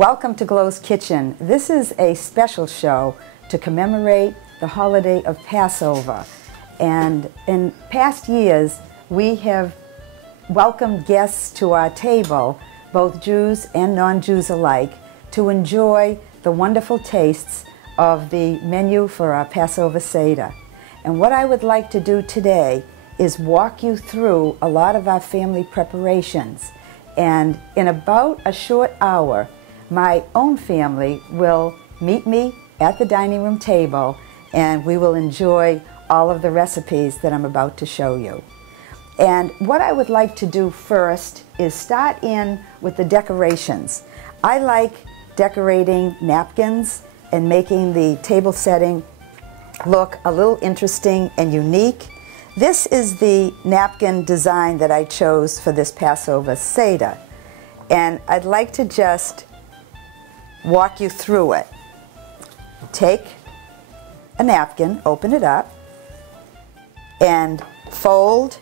Welcome to Glow's Kitchen. This is a special show to commemorate the holiday of Passover. And in past years, we have welcomed guests to our table, both Jews and non-Jews alike, to enjoy the wonderful tastes of the menu for our Passover Seder. And what I would like to do today is walk you through a lot of our family preparations. And in about a short hour, my own family will meet me at the dining room table, and we will enjoy all of the recipes that I'm about to show you. And what I would like to do first is start in with the decorations. I like decorating napkins and making the table setting look a little interesting and unique. This is the napkin design that I chose for this Passover Seder. And I'd like to just walk you through it. Take a napkin, open it up, and fold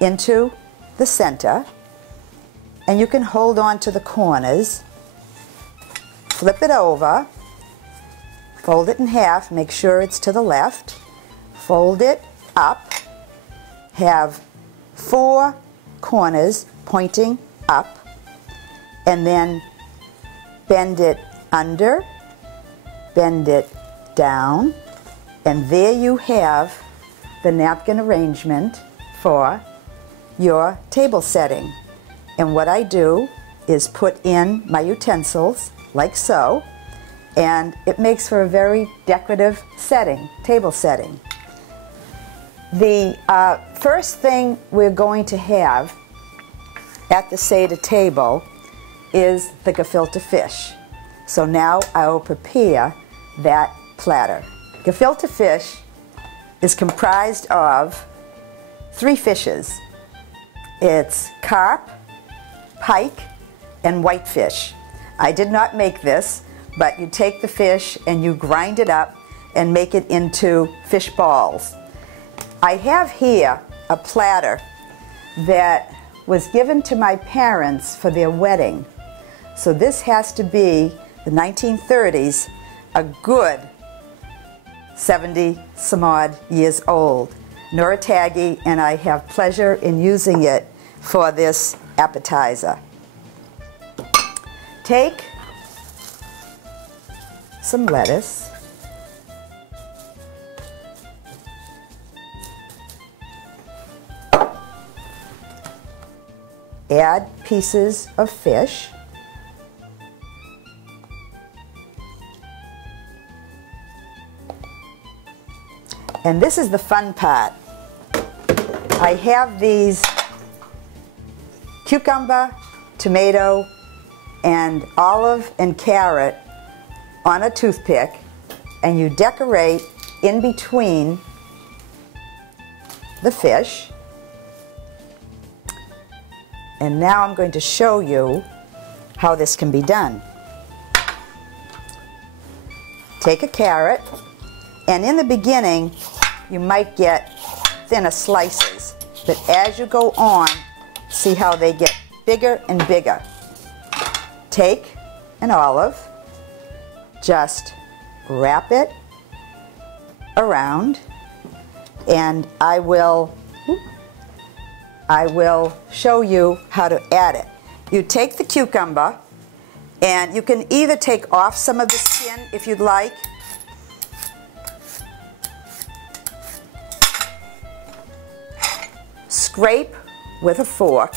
into the center. And you can hold on to the corners. Flip it over. Fold it in half. Make sure it's to the left. Fold it up. Have 4 corners pointing up. And then bend it under, bend it down, and there you have the napkin arrangement for your table setting. And what I do is put in my utensils like so, and it makes for a very decorative setting, table setting. The first thing we're going to have at the Seder table is the gefilte fish. So now I will prepare that platter. Gefilte fish is comprised of 3 fishes. It's carp, pike, and whitefish. I did not make this, but you take the fish and you grind it up and make it into fish balls. I have here a platter that was given to my parents for their wedding. So this has to be the 1930s, a good 70 some odd years old. Nora Taggy and I have pleasure in using it for this appetizer. Take some lettuce, add pieces of fish, and this is the fun part. I have these cucumber, tomato, and olive and carrot on a toothpick, and you decorate in between the fish. And now I'm going to show you how this can be done. Take a carrot, and in the beginning you might get thinner slices, but as you go on, see how they get bigger and bigger. Take an olive, just wrap it around, and I will show you how to add it. You take the cucumber, and you can either take off some of the skin if you'd like. Scrape with a fork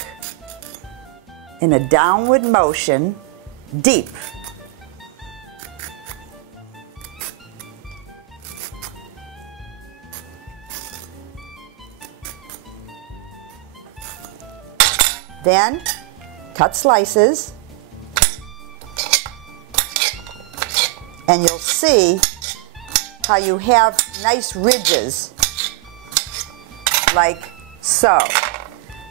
in a downward motion, deep. Then cut slices, and you'll see how you have nice ridges like so.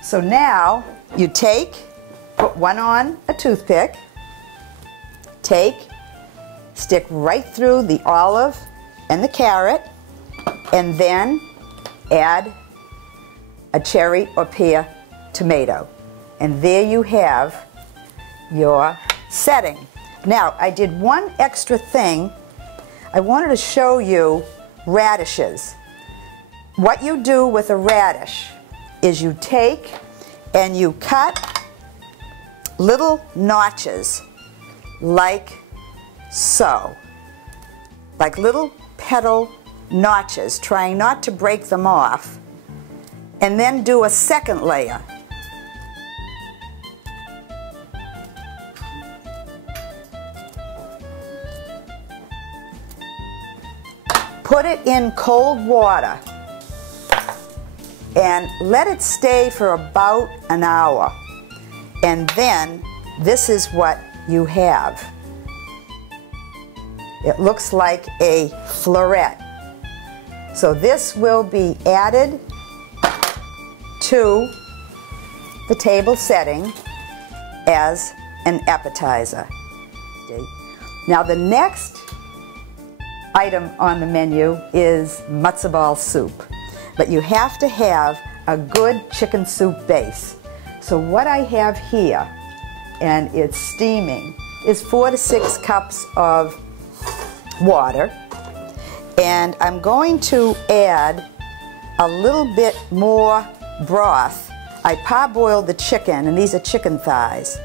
So now you put one on a toothpick, stick right through the olive and the carrot, and then add a cherry or pear tomato. And there you have your setting. Now, I did one extra thing. I wanted to show you radishes. What you do with a radish is you take and you cut little notches like so, like little petal notches, trying not to break them off, and then do a second layer. Put it in cold water and let it stay for about an hour. And then this is what you have. It looks like a floret. So this will be added to the table setting as an appetizer. Now the next item on the menu is matzo ball soup. But you have to have a good chicken soup base. So what I have here, and it's steaming, is 4 to 6 cups of water. And I'm going to add a little bit more broth. I parboiled the chicken, and these are chicken thighs.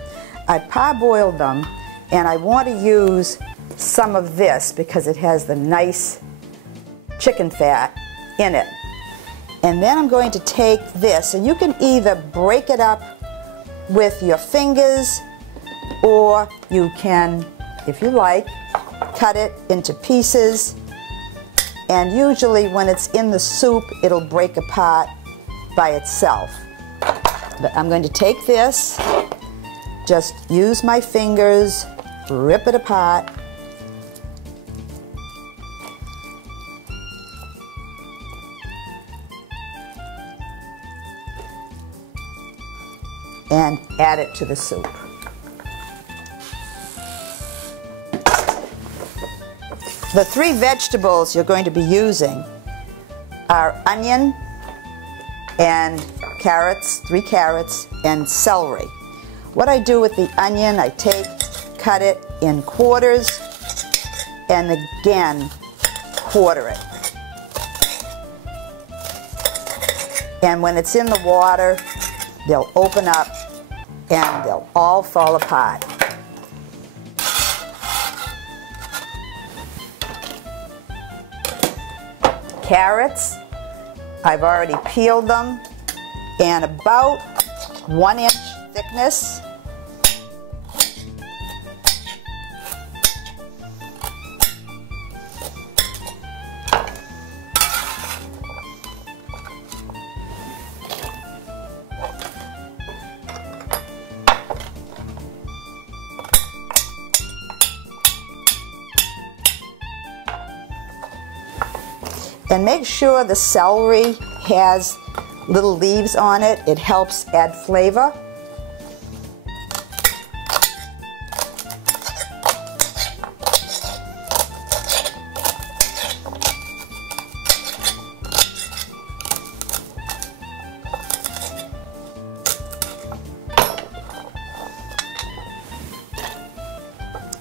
I parboiled them, and I want to use some of this because it has the nice chicken fat in it. And then I'm going to take this, and you can either break it up with your fingers, or you can, if you like, cut it into pieces. And usually when it's in the soup, it'll break apart by itself. But I'm going to take this, just use my fingers, rip it apart. And add it to the soup. The 3 vegetables you're going to be using are onion and carrots, 3 carrots, and celery. What I do with the onion, I cut it in quarters, and again quarter it. And when it's in the water, they'll open up and they'll all fall apart. Carrots, I've already peeled them, and about 1 inch thickness. And make sure the celery has little leaves on it. It helps add flavor.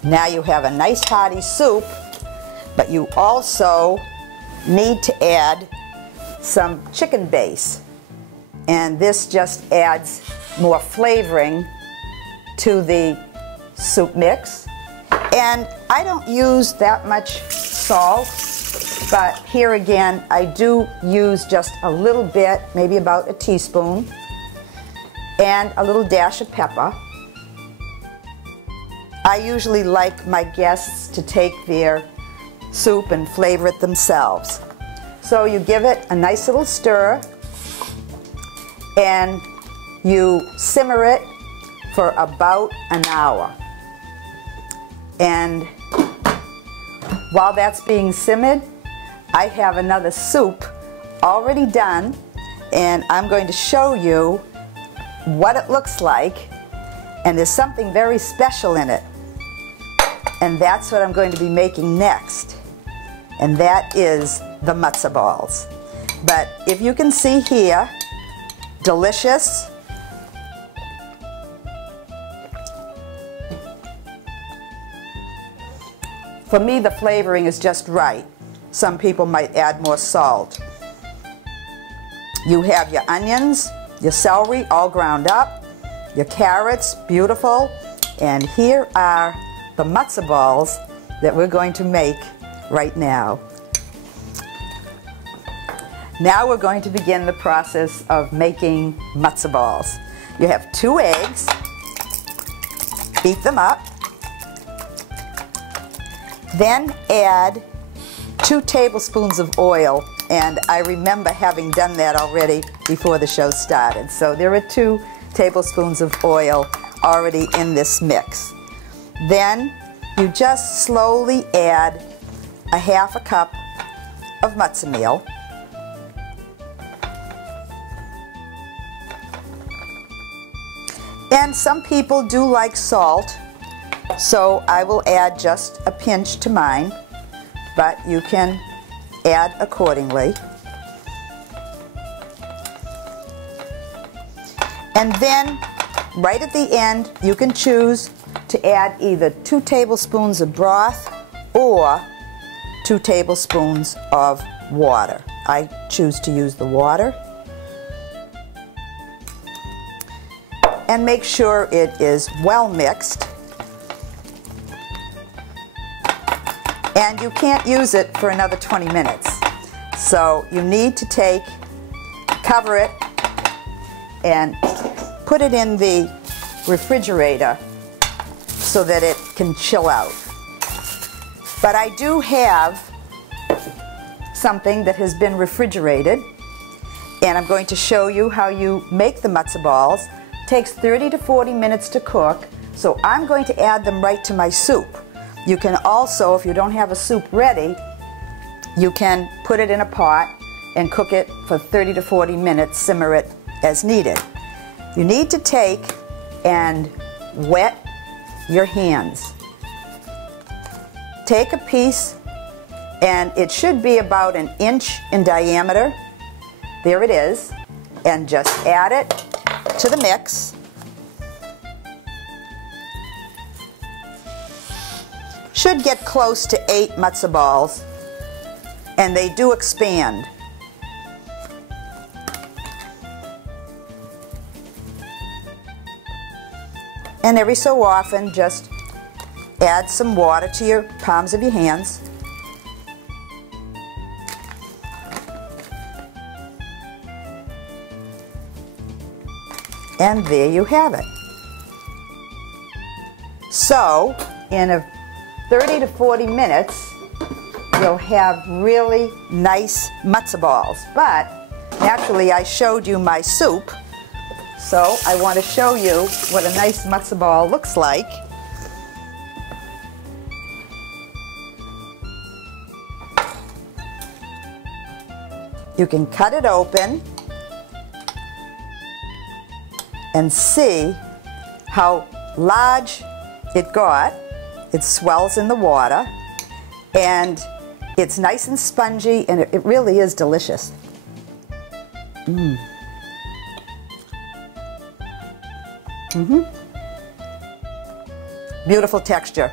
Now you have a nice hearty soup, but you also need to add some chicken base, and this just adds more flavoring to the soup mix. And I don't use that much salt, but here again I do use just a little bit, maybe about a teaspoon, and a little dash of pepper. I usually like my guests to take their soup and flavor it themselves. So you give it a nice little stir, and you simmer it for about an hour. And while that's being simmered, I have another soup already done, and I'm going to show you what it looks like. And there's something very special in it, and that's what I'm going to be making next. And that is the matzo balls. But if you can see here, delicious. For me, the flavoring is just right. Some people might add more salt. You have your onions, your celery all ground up, your carrots, beautiful, and here are the matzo balls that we're going to make right now. Now we're going to begin the process of making matzo balls. You have 2 eggs, beat them up, then add 2 tablespoons of oil, and I remember having done that already before the show started. So there are 2 tablespoons of oil already in this mix. Then you just slowly add a 1/2 cup of matzo meal. And some people do like salt, so I will add just a pinch to mine, but you can add accordingly. And then right at the end you can choose to add either 2 tablespoons of broth or 2 tablespoons of water. I choose to use the water. And make sure it is well mixed. And you can't use it for another 20 minutes. So you need to cover it and put it in the refrigerator so that it can chill out. But I do have something that has been refrigerated, and I'm going to show you how you make the matzo balls. It takes 30 to 40 minutes to cook, so I'm going to add them right to my soup. You can also, if you don't have a soup ready, you can put it in a pot and cook it for 30 to 40 minutes, simmer it as needed. You need to take and wet your hands. Take a piece, and it should be about 1 inch in diameter. There it is. And just add it to the mix. Should get close to 8 matzo balls, and they do expand. And every so often, just add some water to your palms of your hands. And there you have it. So, in 30 to 40 minutes, you'll have really nice matzo balls. But, naturally, I showed you my soup, so I want to show you what a nice matzo ball looks like. You can cut it open and see how large it got. It swells in the water, and it's nice and spongy, and it really is delicious. Beautiful texture.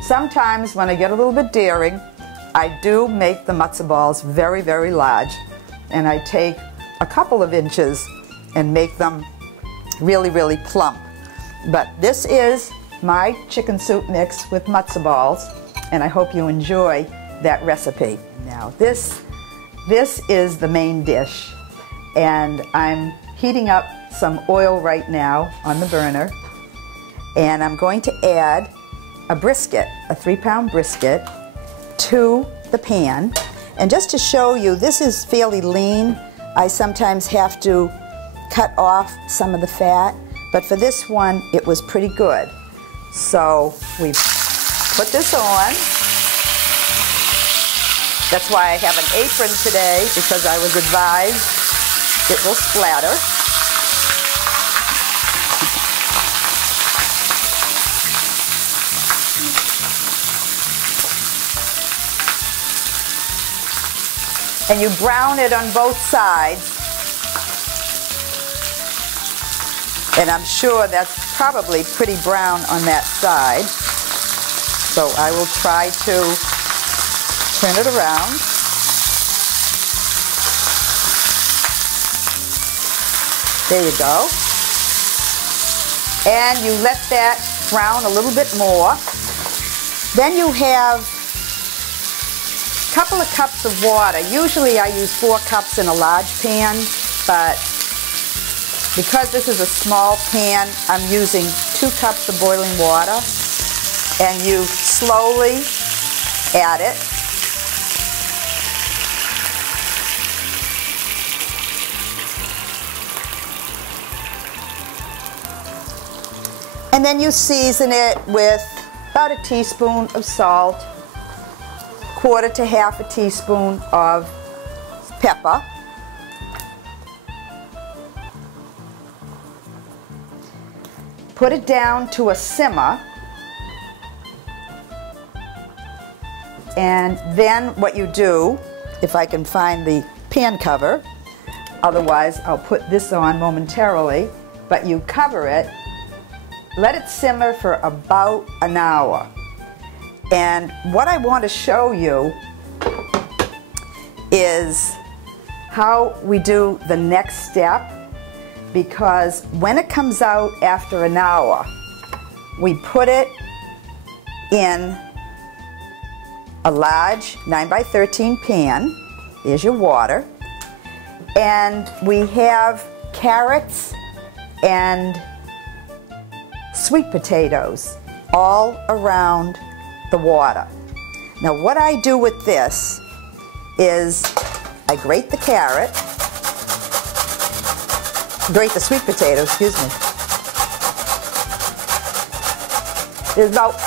Sometimes when I get a little bit daring, I do make the matzo balls very, very large, and I take a couple of inches and make them really, really plump. But this is my chicken soup mix with matzo balls, and I hope you enjoy that recipe. Now this is the main dish, and I'm heating up some oil right now on the burner, and I'm going to add a brisket, a 3-pound brisket, to the pan. And just to show you, this is fairly lean. I sometimes have to cut off some of the fat, but for this one it was pretty good. So we put this on. That's why I have an apron today, because I was advised it will splatter. And you brown it on both sides. And I'm sure that's probably pretty brown on that side. So I will try to turn it around. There you go. And you let that brown a little bit more. Then you have a couple of cups of water. Usually I use 4 cups in a large pan, but because this is a small pan, I'm using 2 cups of boiling water, and you slowly add it. And then you season it with about a teaspoon of salt, 1/4 to 1/2 a teaspoon of pepper, put it down to a simmer, and then what you do, if I can find the pan cover, otherwise I'll put this on momentarily, but you cover it, let it simmer for about an hour. And what I want to show you is how we do the next step, because when it comes out after an hour, we put it in a large 9x13 pan. There's your water. And we have carrots and sweet potatoes all around the water. Now what I do with this is I grate the sweet potato, excuse me. There's about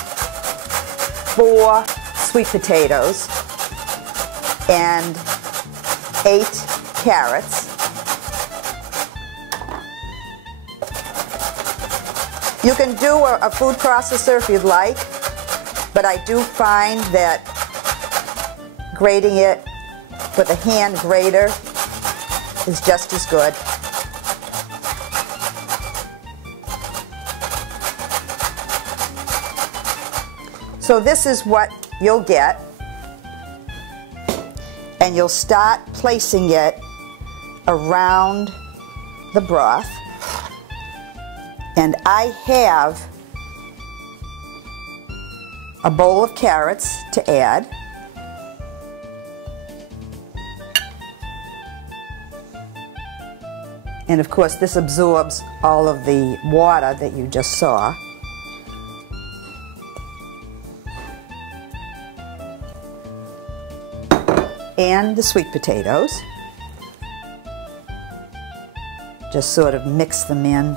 4 sweet potatoes and 8 carrots. You can do a food processor if you'd like, but I do find that grating it with a hand grater is just as good. So this is what you'll get, and you'll start placing it around the broth. And I have a bowl of carrots to add. And of course this absorbs all of the water that you just saw. And the sweet potatoes. Just sort of mix them in.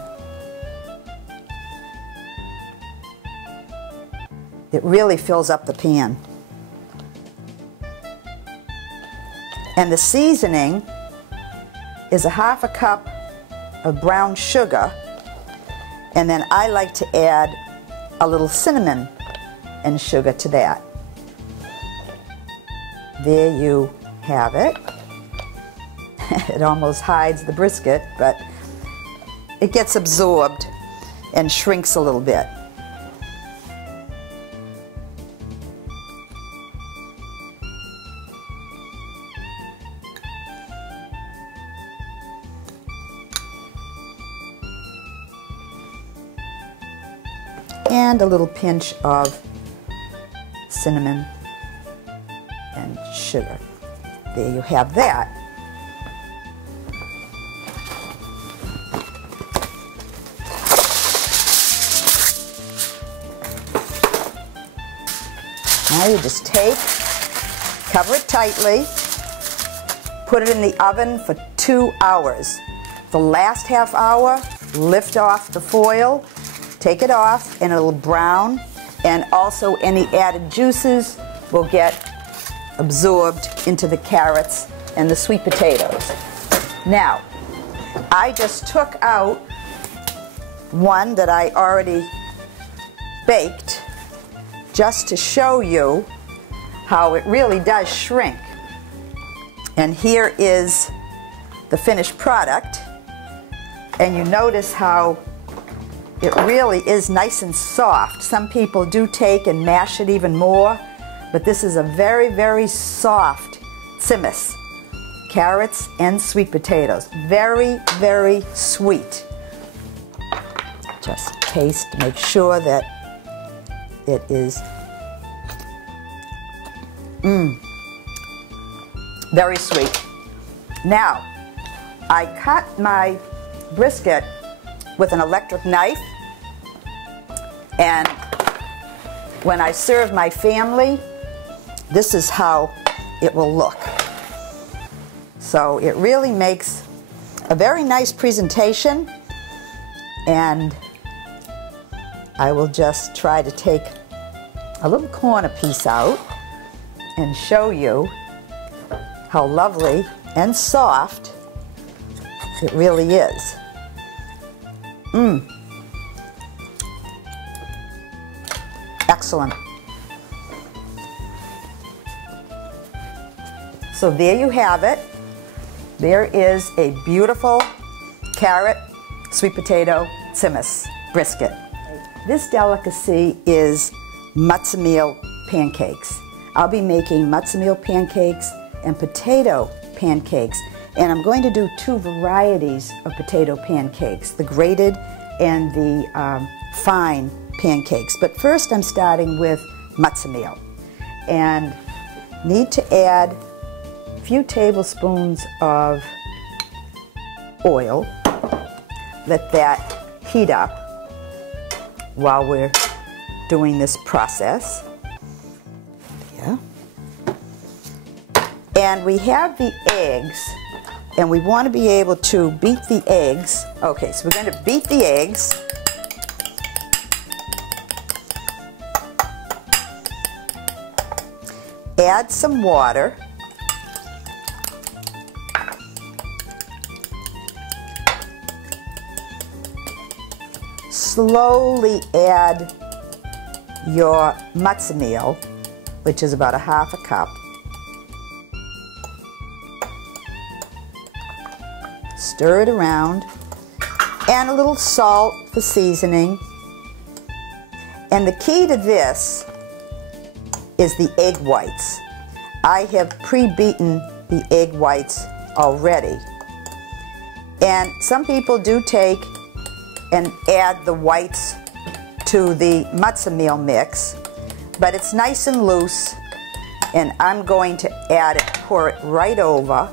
It really fills up the pan. And the seasoning is a 1/2 cup of brown sugar, and then I like to add a little cinnamon and sugar to that. There you have it. It almost hides the brisket, but it gets absorbed and shrinks a little bit. And a little pinch of cinnamon and sugar. There you have that. Now you just cover it tightly, put it in the oven for 2 hours. The last 1/2 hour, lift off the foil, take it off, and it'll brown, and also any added juices will get absorbed into the carrots and the sweet potatoes. Now, I just took out one that I already baked just to show you how it really does shrink. And here is the finished product, and you notice how It really is nice and soft. Some people do take and mash it even more, but this is a very, very soft tzimmus. Carrots and sweet potatoes. Very, very sweet. Just taste to make sure that it is very sweet. Now, I cut my brisket with an electric knife, and when I serve my family, this is how it will look. So it really makes a very nice presentation, and I will just try to take a little corner piece out and show you how lovely and soft it really is. Excellent. So there you have it. There is a beautiful carrot, sweet potato, tzimmus brisket. This delicacy is matzah meal pancakes. I'll be making matzah meal pancakes and potato pancakes, and I'm going to do two varieties of potato pancakes, the grated and the fine pancakes. But first I'm starting with matzah meal, and need to add a few tablespoons of oil. Let that heat up while we're doing this process. Yeah. And we have the eggs, and we want to be able to beat the eggs. Okay, so we're going to beat the eggs. Add some water. Slowly add your matzah meal, which is about 1/2 cup. Stir it around, and a little salt for seasoning. And the key to this is the egg whites. I have pre-beaten the egg whites already. And some people do take and add the whites to the matzah meal mix, but it's nice and loose, and I'm going to add it, pour it right over.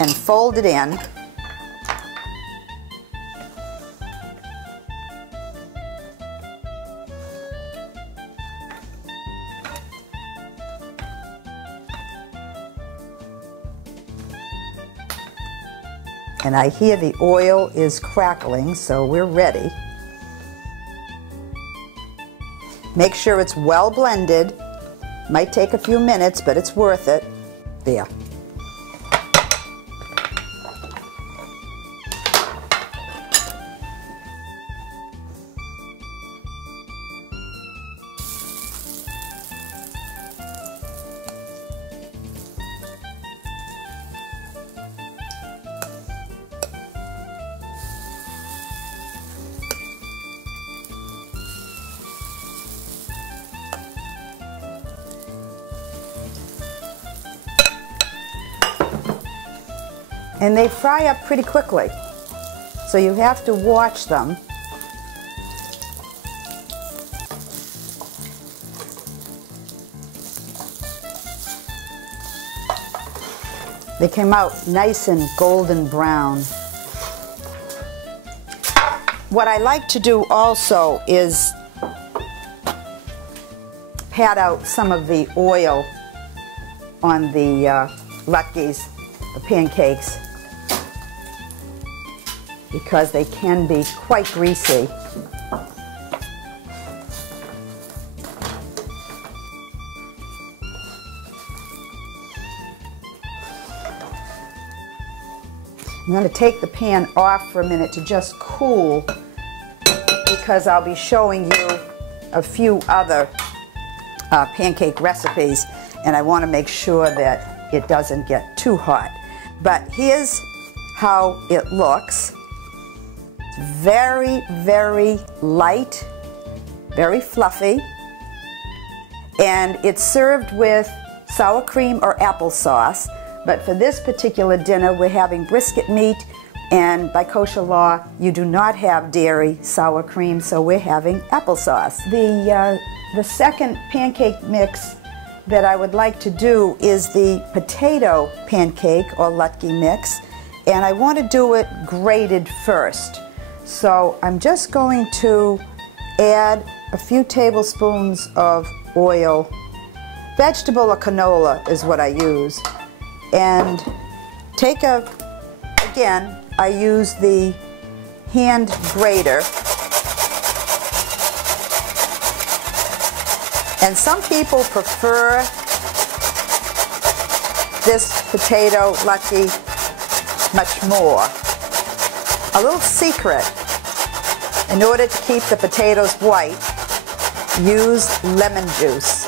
And fold it in. And I hear the oil is crackling, so we're ready. Make sure it's well blended. Might take a few minutes, but it's worth it. There. And they fry up pretty quickly, so you have to watch them. They came out nice and golden brown. What I like to do also is pat out some of the oil on the latkes, the pancakes, because they can be quite greasy. I'm going to take the pan off for a minute to just cool, because I'll be showing you a few other pancake recipes, and I want to make sure that it doesn't get too hot. But here's how it looks. It's very, very light, very fluffy, and it's served with sour cream or applesauce. But for this particular dinner, we're having brisket meat, and by kosher law, you do not have dairy sour cream, so we're having applesauce. The second pancake mix that I would like to do is the potato pancake or latke mix, and I want to do it grated first. So I'm just going to add a few tablespoons of oil. Vegetable or canola is what I use. And again, I use the hand grater. And some people prefer this potato latke much more. A little secret, in order to keep the potatoes white, use lemon juice.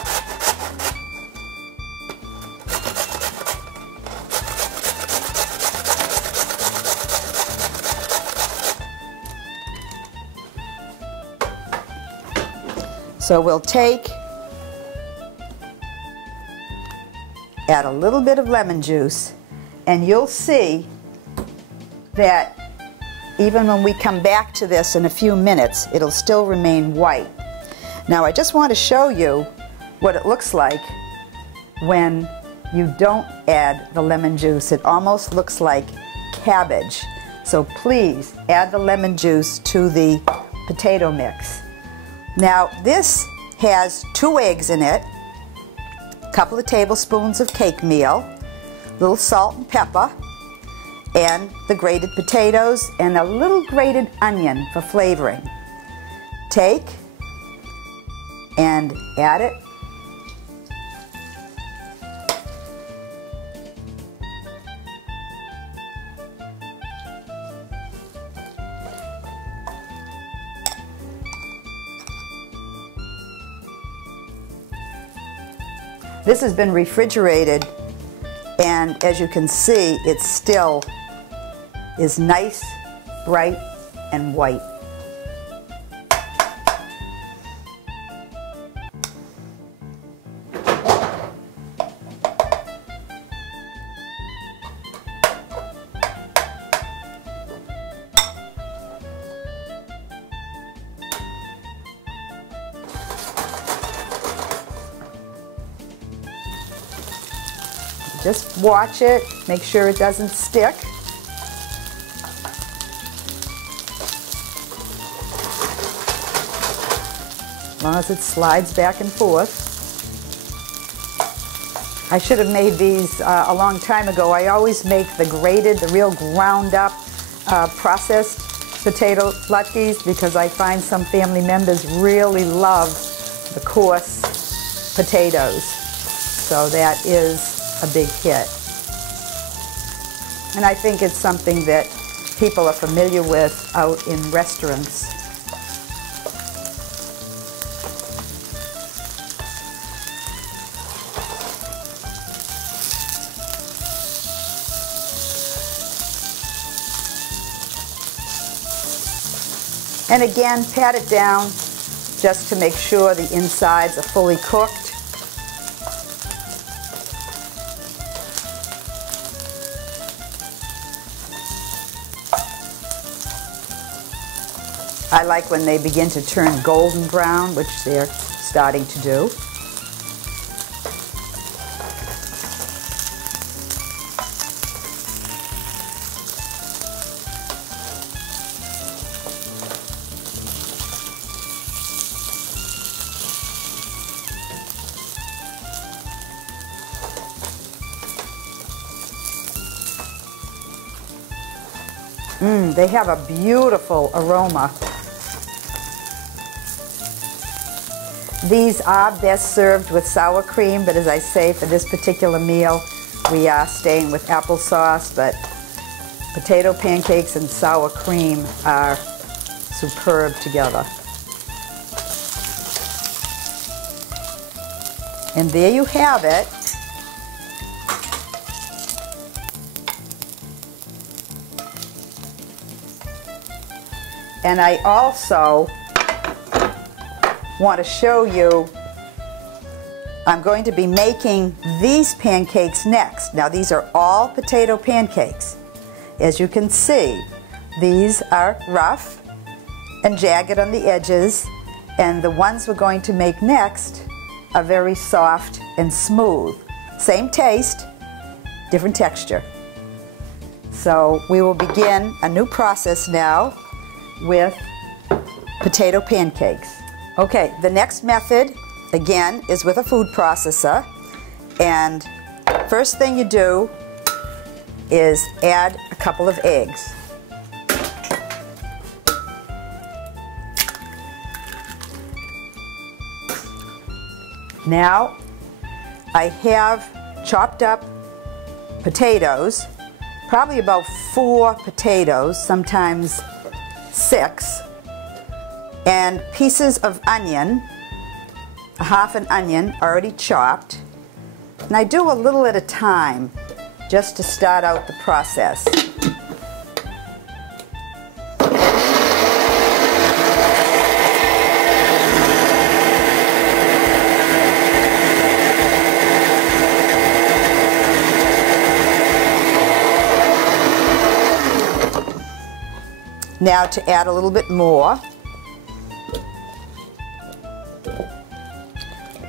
So we'll add a little bit of lemon juice, and you'll see that even when we come back to this in a few minutes, it'll still remain white. Now I just want to show you what it looks like when you don't add the lemon juice. It almost looks like cabbage. So please add the lemon juice to the potato mix. Now this has 2 eggs in it, a couple of tablespoons of cake meal, a little salt and pepper, and the grated potatoes, and a little grated onion for flavoring. Take and add it. This has been refrigerated, and as you can see, it still is nice, bright, and white. Just watch it, make sure it doesn't stick. As long as it slides back and forth. I should have made these a long time ago. I always make the grated, the real ground up processed potato latkes because I find some family members really love the coarse potatoes. So that is a big hit. And I think it's something that people are familiar with out in restaurants. And again, pat it down just to make sure the insides are fully cooked. I like when they begin to turn golden brown, which they're starting to do. They have a beautiful aroma. These are best served with sour cream, but as I say, for this particular meal, we are staying with applesauce, but potato pancakes and sour cream are superb together. And there you have it. And I also want to show you, I'm going to be making these pancakes next. Now these are all potato pancakes. As you can see, these are rough and jagged on the edges, and the ones we're going to make next are very soft and smooth. Same taste, different texture. So we will begin a new process now with potato pancakes. Okay, the next method, again, is with a food processor. And first thing you do is add a couple of eggs. Now I have chopped up potatoes, probably about 4 potatoes, sometimes 6, and pieces of onion, a half an onion already chopped. And I do a little at a time just to start out the process. Now to add a little bit more.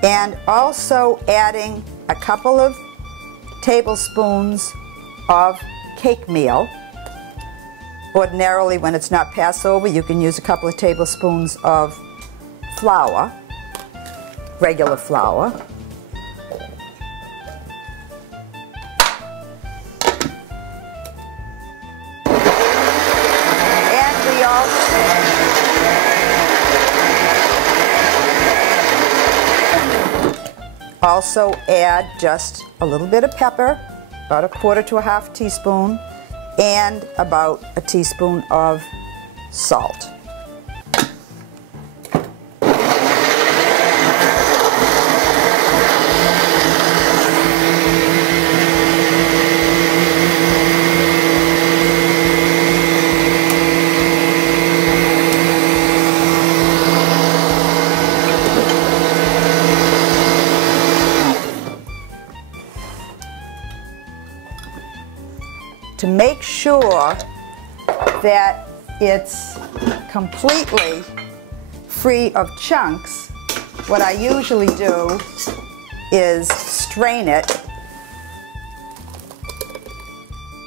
And also adding a couple of tablespoons of cake meal. Ordinarily, when it's not Passover, you can use a couple of tablespoons of flour, regular flour. Also add just a little bit of pepper, about 1/4 to 1/2 teaspoon, and about a teaspoon of salt. To make sure that it's completely free of chunks, what I usually do is strain it,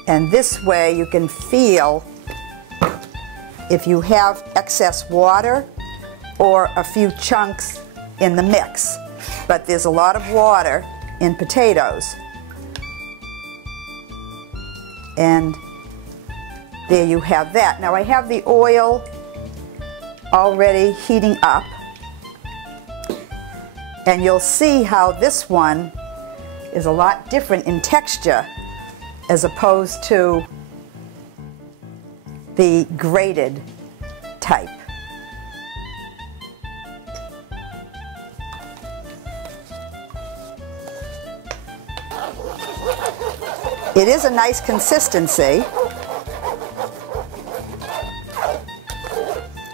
and this way you can feel if you have excess water or a few chunks in the mix. But there's a lot of water in potatoes. And there you have that. Now I have the oil already heating up, and you'll see how this one is a lot different in texture as opposed to the grated type. It is a nice consistency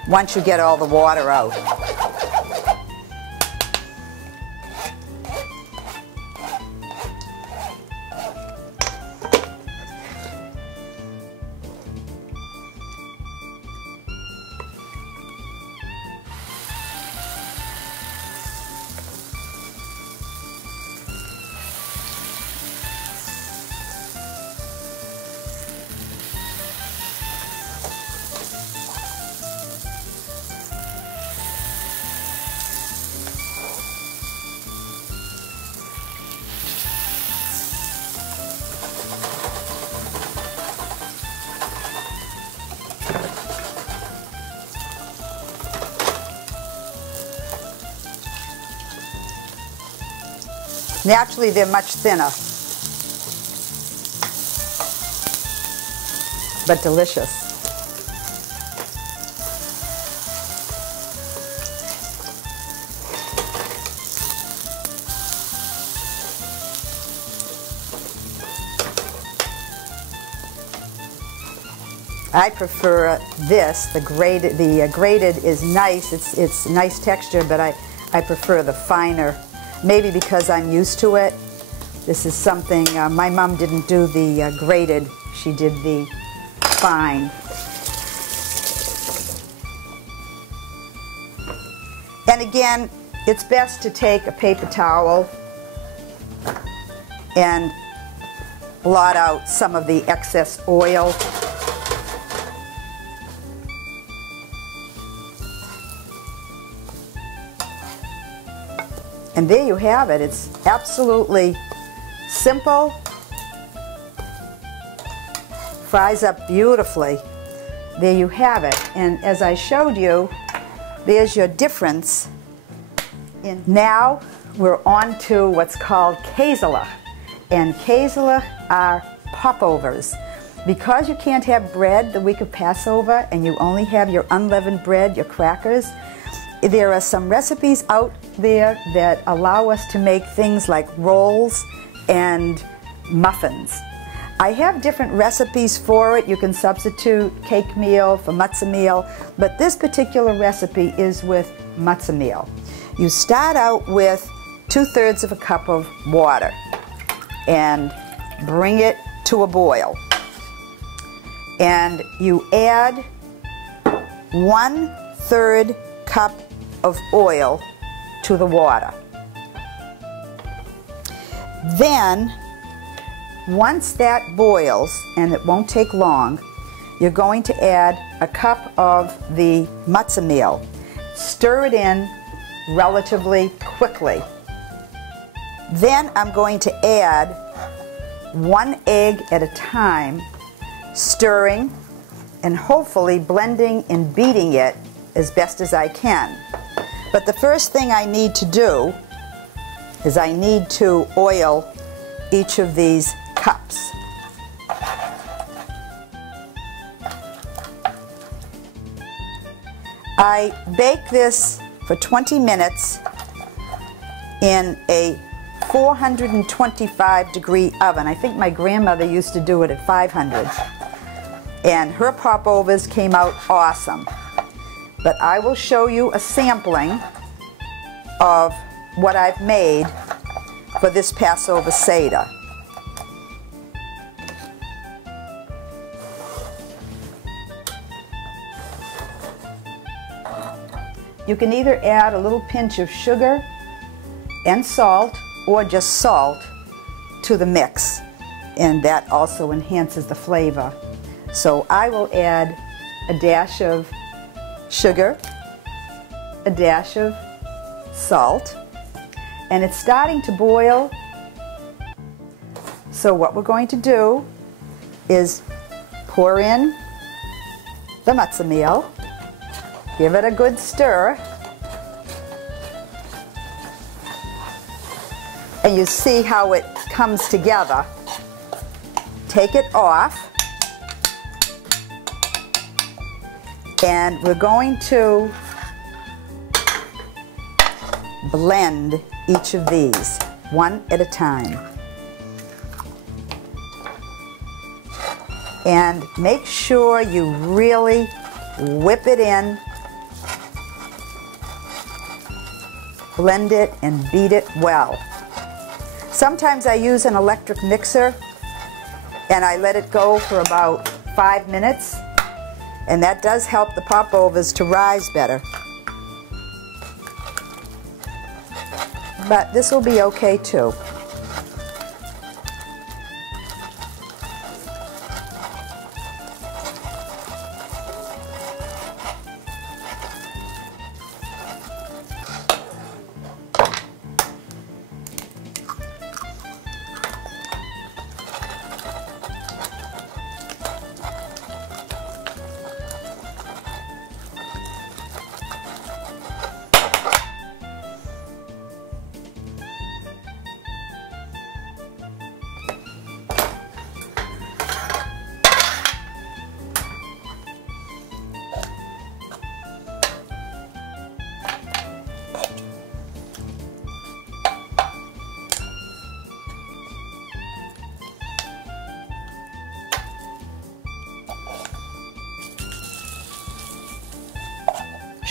once you get all the water out. Naturally, they're much thinner, but delicious. I prefer this. The grated is nice. It's nice texture, but I prefer the finer. Maybe because I'm used to it. This is something, my mom didn't do the grated. She did the fine. And again, it's best to take a paper towel and blot out some of the excess oil. And there you have it. It's absolutely simple. Fries up beautifully. There you have it. And as I showed you, there's your difference. Now we're on to what's called käselach. And käselach are popovers. Because you can't have bread the week of Passover and you only have your unleavened bread, your crackers, there are some recipes out there that allow us to make things like rolls and muffins. I have different recipes for it. You can substitute cake meal for matzah meal, but this particular recipe is with matzah meal. You start out with 2/3 of a cup of water and bring it to a boil. And you add 1/3 cup of oil to the water. Then, once that boils, and it won't take long, you're going to add a cup of the matzah meal. Stir it in relatively quickly. Then I'm going to add 1 egg at a time, stirring and hopefully blending and beating it as best as I can. But the first thing I need to do is I need to oil each of these cups. I bake this for 20 minutes in a 425-degree oven. I think my grandmother used to do it at 500. And her popovers came out awesome. But I will show you a sampling of what I've made for this Passover Seder. You can either add a little pinch of sugar and salt or just salt to the mix, and that also enhances the flavor. So I will add a dash of sugar, a dash of salt, and it's starting to boil. So what we're going to do is pour in the matzah meal, give it a good stir, and you see how it comes together. Take it off, and we're going to blend each of these one at a time. And make sure you really whip it in, blend it and beat it well. Sometimes I use an electric mixer and I let it go for about 5 minutes, and that does help the popovers to rise better. But this will be okay too.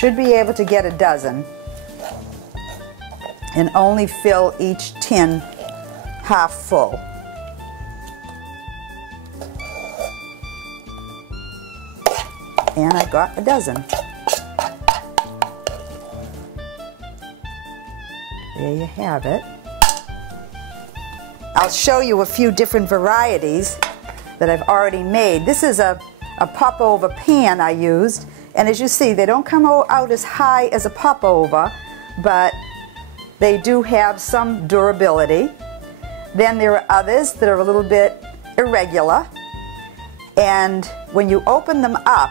should be able to get a dozen and only fill each tin half full. And I got a dozen. There you have it. I'll show you a few different varieties that I've already made. This is a popover pan I used, and as you see, they don't come out as high as a popover, but they do have some durability. Then there are others that are a little bit irregular, and when you open them up,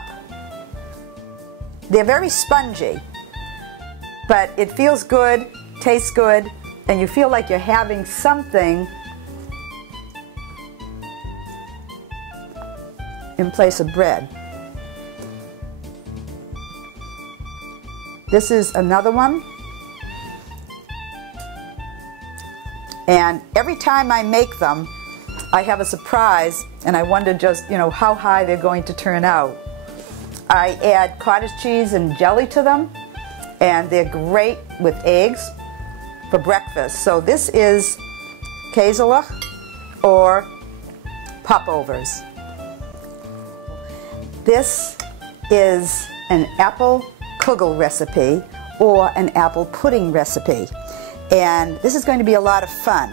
they're very spongy, but it feels good, tastes good, and you feel like you're having something in place of bread. This is another one, and every time I make them I have a surprise, and I wonder just, you know, how high they're going to turn out. I add cottage cheese and jelly to them, and they're great with eggs for breakfast. So this is Käselach or popovers. This is an apple kugel recipe or an apple pudding recipe, and this is going to be a lot of fun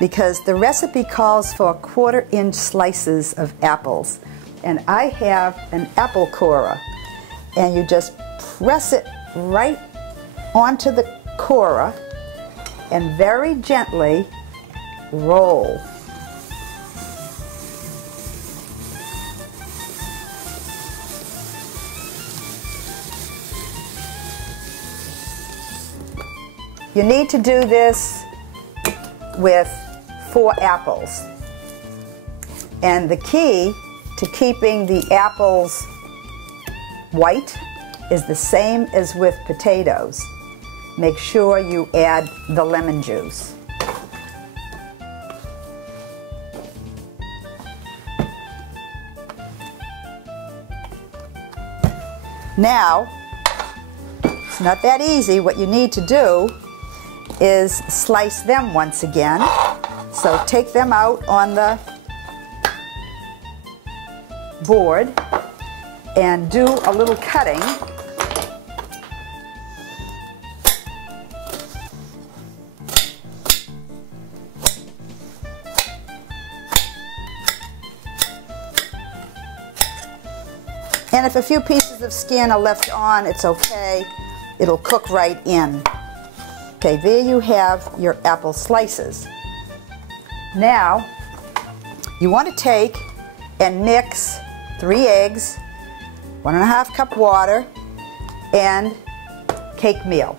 because the recipe calls for 1/4-inch slices of apples, and I have an apple corer, and you just press it right onto the corer and very gently roll. You need to do this with 4 apples. And the key to keeping the apples white is the same as with potatoes. Make sure you add the lemon juice. Now, it's not that easy. What you need to do is slice them once again. So take them out on the board and do a little cutting. And if a few pieces of skin are left on, it's okay. It'll cook right in. Okay, there you have your apple slices. Now, you want to take and mix 3 eggs, 1½ cup water, and cake meal.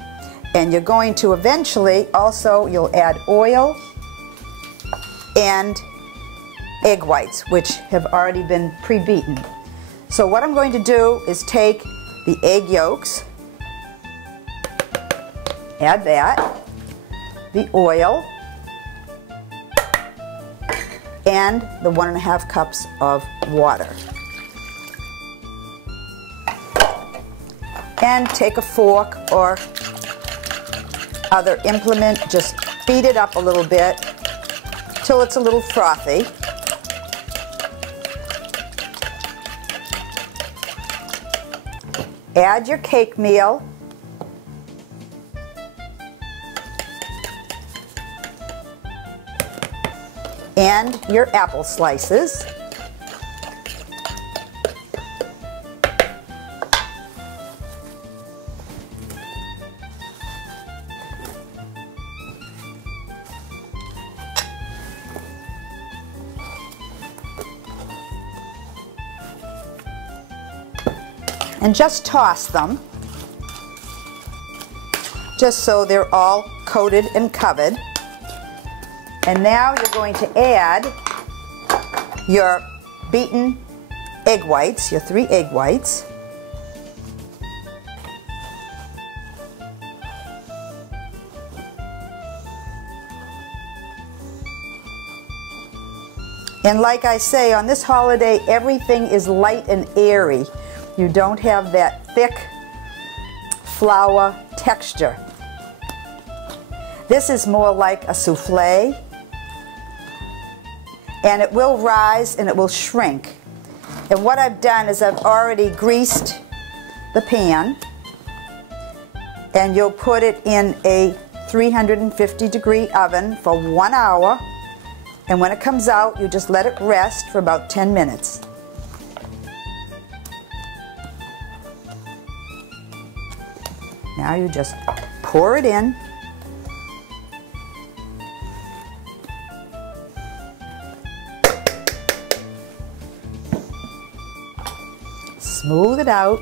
And you're going to eventually also, you'll add oil and egg whites, which have already been pre-beaten. So what I'm going to do is take the egg yolks, add that, the oil, and the 1½ cups of water. And take a fork or other implement, just beat it up a little bit till it's a little frothy. Add your cake meal. And your apple slices. And just toss them, just so they're all coated and covered. And now you're going to add your beaten egg whites, your 3 egg whites. And like I say, on this holiday, everything is light and airy. You don't have that thick flour texture. This is more like a souffle, and it will rise and it will shrink. And what I've done is I've already greased the pan, and you'll put it in a 350-degree oven for 1 hour, and when it comes out, you just let it rest for about 10 minutes. Now you just pour it in. Smooth it out.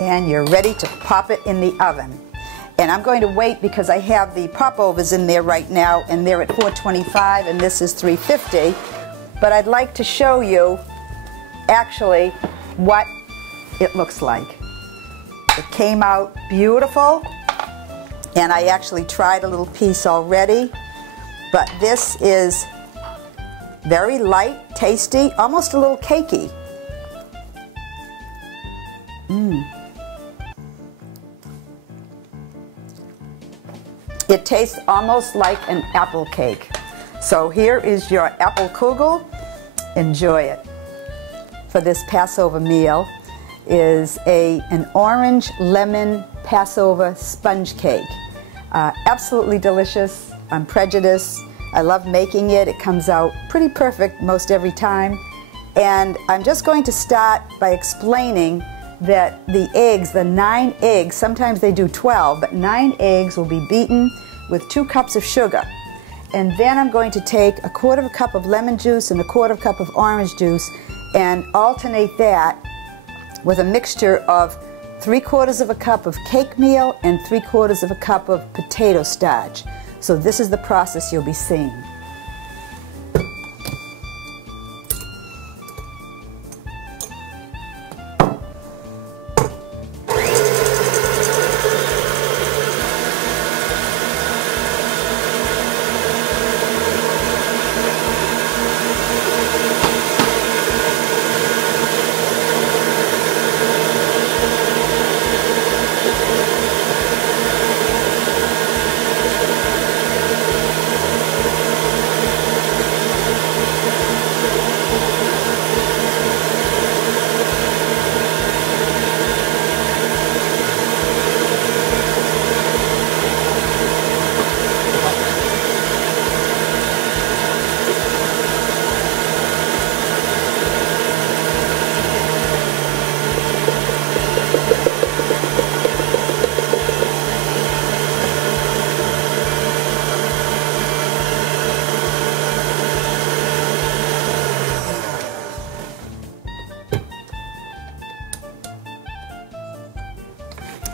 And you're ready to pop it in the oven. And I'm going to wait because I have the popovers in there right now, and they're at 425 and this is 350. But I'd like to show you actually what it looks like. It came out beautiful, and I actually tried a little piece already, but this is very light, tasty, almost a little cakey. It tastes almost like an apple cake. So here is your apple kugel. Enjoy it. For this Passover meal is an orange lemon Passover sponge cake. Absolutely delicious. I'm prejudiced. I love making it. It comes out pretty perfect most every time. And I'm just going to start by explaining that the eggs, the 9 eggs, sometimes they do 12, but 9 eggs will be beaten with 2 cups of sugar. And then I'm going to take 1/4 cup of lemon juice and 1/4 cup of orange juice and alternate that with a mixture of 3/4 cup of cake meal and 3/4 cup of potato starch. So this is the process you'll be seeing.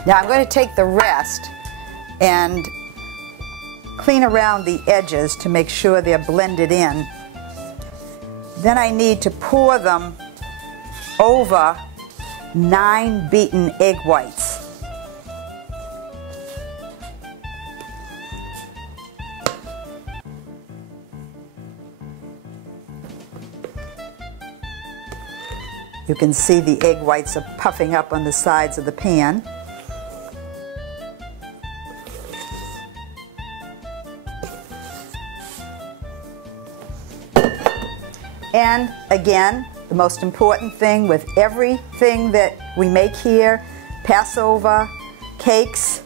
Now I'm going to take the rest and clean around the edges to make sure they're blended in. Then I need to pour them over 9 beaten egg whites. You can see the egg whites are puffing up on the sides of the pan. And again, the most important thing with everything that we make here, Passover, cakes,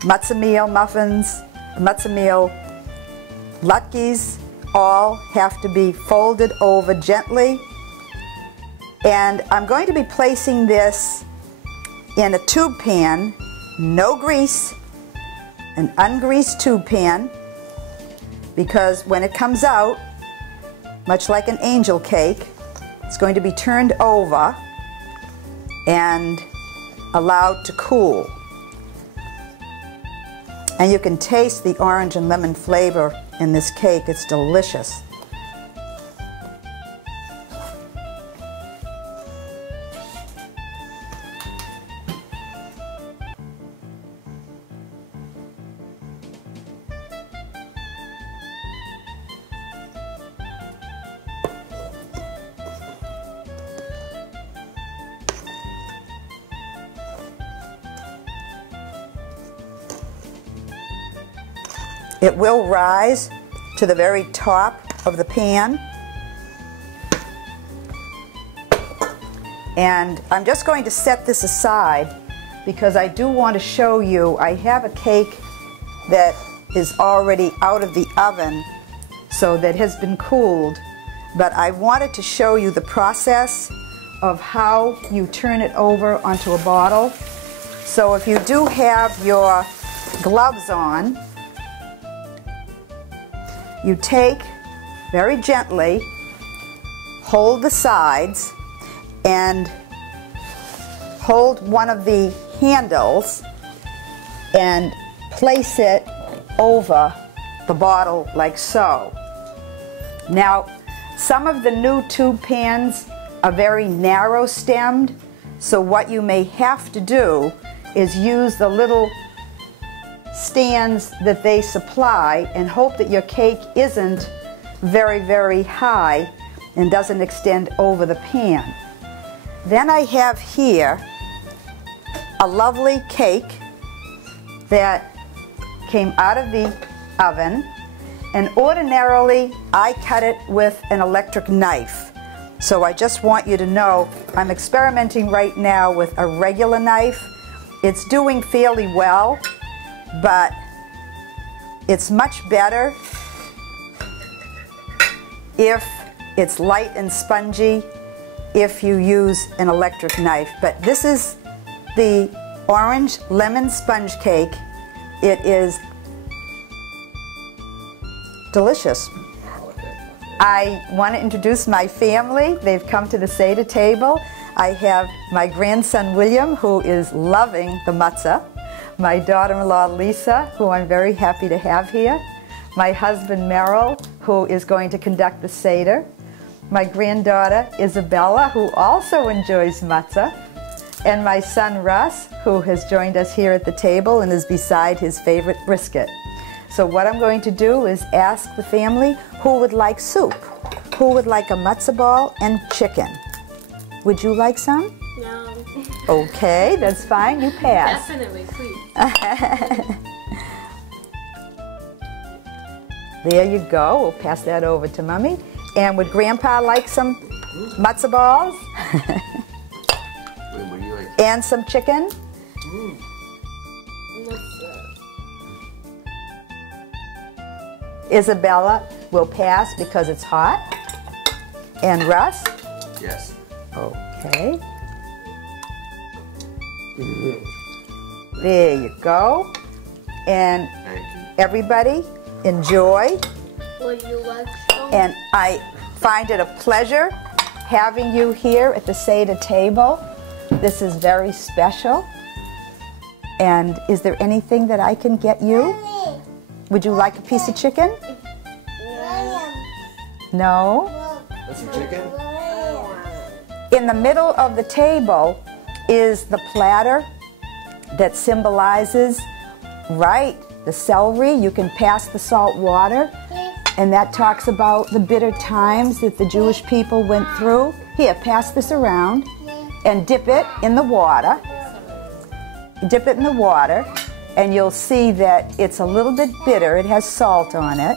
matzah meal muffins, matzah meal latkes, all have to be folded over gently. And I'm going to be placing this in a tube pan, no grease, an ungreased tube pan, because when it comes out, much like an angel cake, it's going to be turned over and allowed to cool. And you can taste the orange and lemon flavor in this cake. It's delicious. It will rise to the very top of the pan. And I'm just going to set this aside because I do want to show you, I have a cake that is already out of the oven, so that has been cooled, but I wanted to show you the process of how you turn it over onto a bottle. So if you do have your gloves on, you take very gently, hold the sides, and hold one of the handles and place it over the bottle like so. Now, some of the new tube pans are very narrow stemmed, so what you may have to do is use the little stands that they supply and hope that your cake isn't very, very high and doesn't extend over the pan. Then I have here a lovely cake that came out of the oven, and ordinarily I cut it with an electric knife. So I just want you to know I'm experimenting right now with a regular knife. It's doing fairly well, but it's much better if it's light and spongy if you use an electric knife. But this is the orange lemon sponge cake. It is delicious. I want to introduce my family. They've come to the Seder table. I have my grandson William, who is loving the matzah, my daughter-in-law Lisa, who I'm very happy to have here, my husband Merrill, who is going to conduct the Seder, my granddaughter Isabella, who also enjoys matzah, and my son Russ, who has joined us here at the table and is beside his favorite brisket. So what I'm going to do is ask the family who would like soup, who would like a matzah ball and chicken. Would you like some? No. Okay, that's fine. You pass. Definitely, please. There you go. We'll pass that over to Mommy. And would Grandpa like some matzah balls? What do you like? And some chicken? Isabella will pass because it's hot. And Russ? Yes. Okay. There you go. And Thank you. everybody, enjoy. Would you like some? And I find it a pleasure having you here at the Seder table. This is very special. And is there anything that I can get you? Would you like a piece of chicken? No? That's some chicken? In the middle of the table is the platter that symbolizes, right, the celery. You can pass the salt water, and that talks about the bitter times that the Jewish people went through. Here, pass this around and dip it in the water. Dip it in the water, and you'll see that it's a little bit bitter. It has salt on it.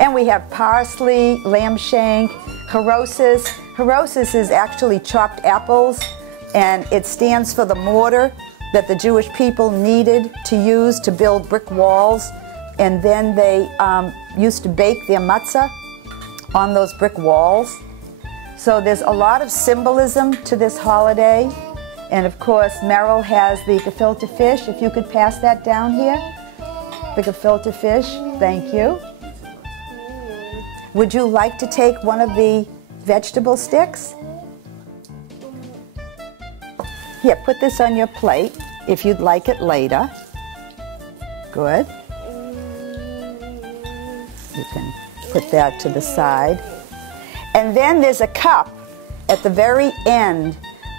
And we have parsley, lamb shank, harosis. Harosis is actually chopped apples, and it stands for the mortar that the Jewish people needed to use to build brick walls. And then they used to bake their matzah on those brick walls. So there's a lot of symbolism to this holiday. And of course, Merrill has the gefilte fish. If you could pass that down here. The gefilte fish, thank you. Would you like to take one of the vegetable sticks? Here, put this on your plate if you'd like it later. Good. You can put that to the side. And then there's a cup at the very end.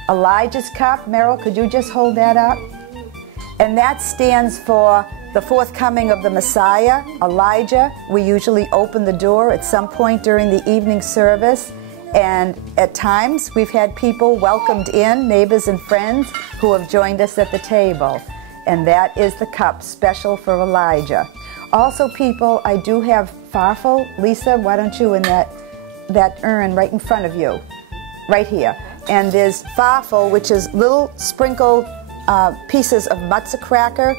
Elijah's cup. Merrill, could you just hold that up? And that stands for the forthcoming of the Messiah, Elijah. We usually open the door at some point during the evening service, and at times we've had people welcomed in, neighbors and friends, who have joined us at the table. and that is the cup special for Elijah. Also, people, I do have farfel. Lisa, why don't you in that urn right in front of you, right here. And there's farfel, which is little sprinkled pieces of matzah cracker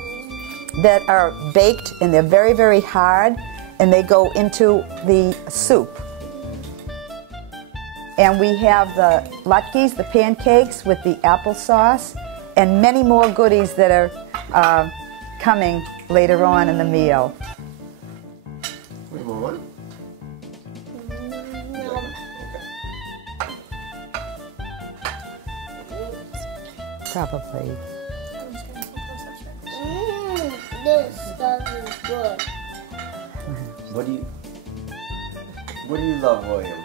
that are baked, and they're very, very hard, and they go into the soup. And we have the latkes, the pancakes with the applesauce, and many more goodies that are coming later on in the meal. Wait, more one? No. Probably. This stuff is good. What do you love, William?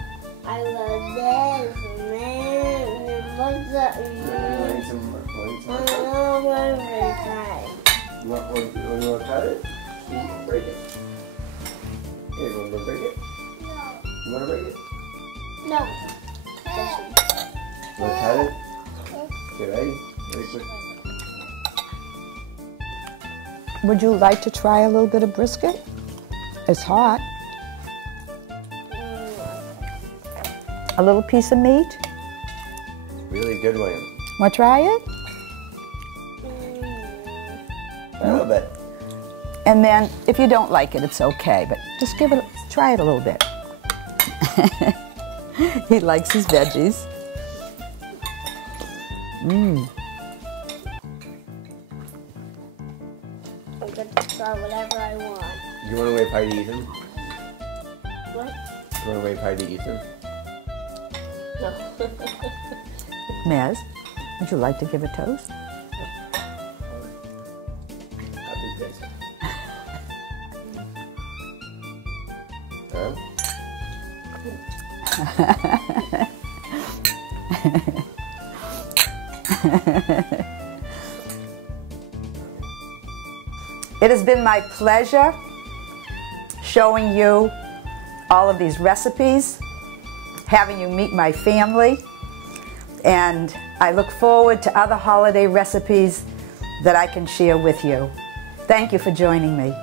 I love this, man. What's that? Want some? You want to cut it? Break it. Here, you want to break it? No. You want to break it? No. You want to cut it? Okay, ready? Ready, quick. Would you like to try a little bit of brisket? It's hot. A little piece of meat? Really good, William. Want to try it? A little bit. And then, if you don't like it, it's okay, but just try it a little bit. He likes his veggies. I'm going to try whatever I want. You want to wait pie to eat them? What? You want to wait pie to eat them? No. Maz, would you like to give a toast? Happy Passover. Huh? It has been my pleasure showing you all of these recipes, having you meet my family, and I look forward to other holiday recipes that I can share with you. Thank you for joining me.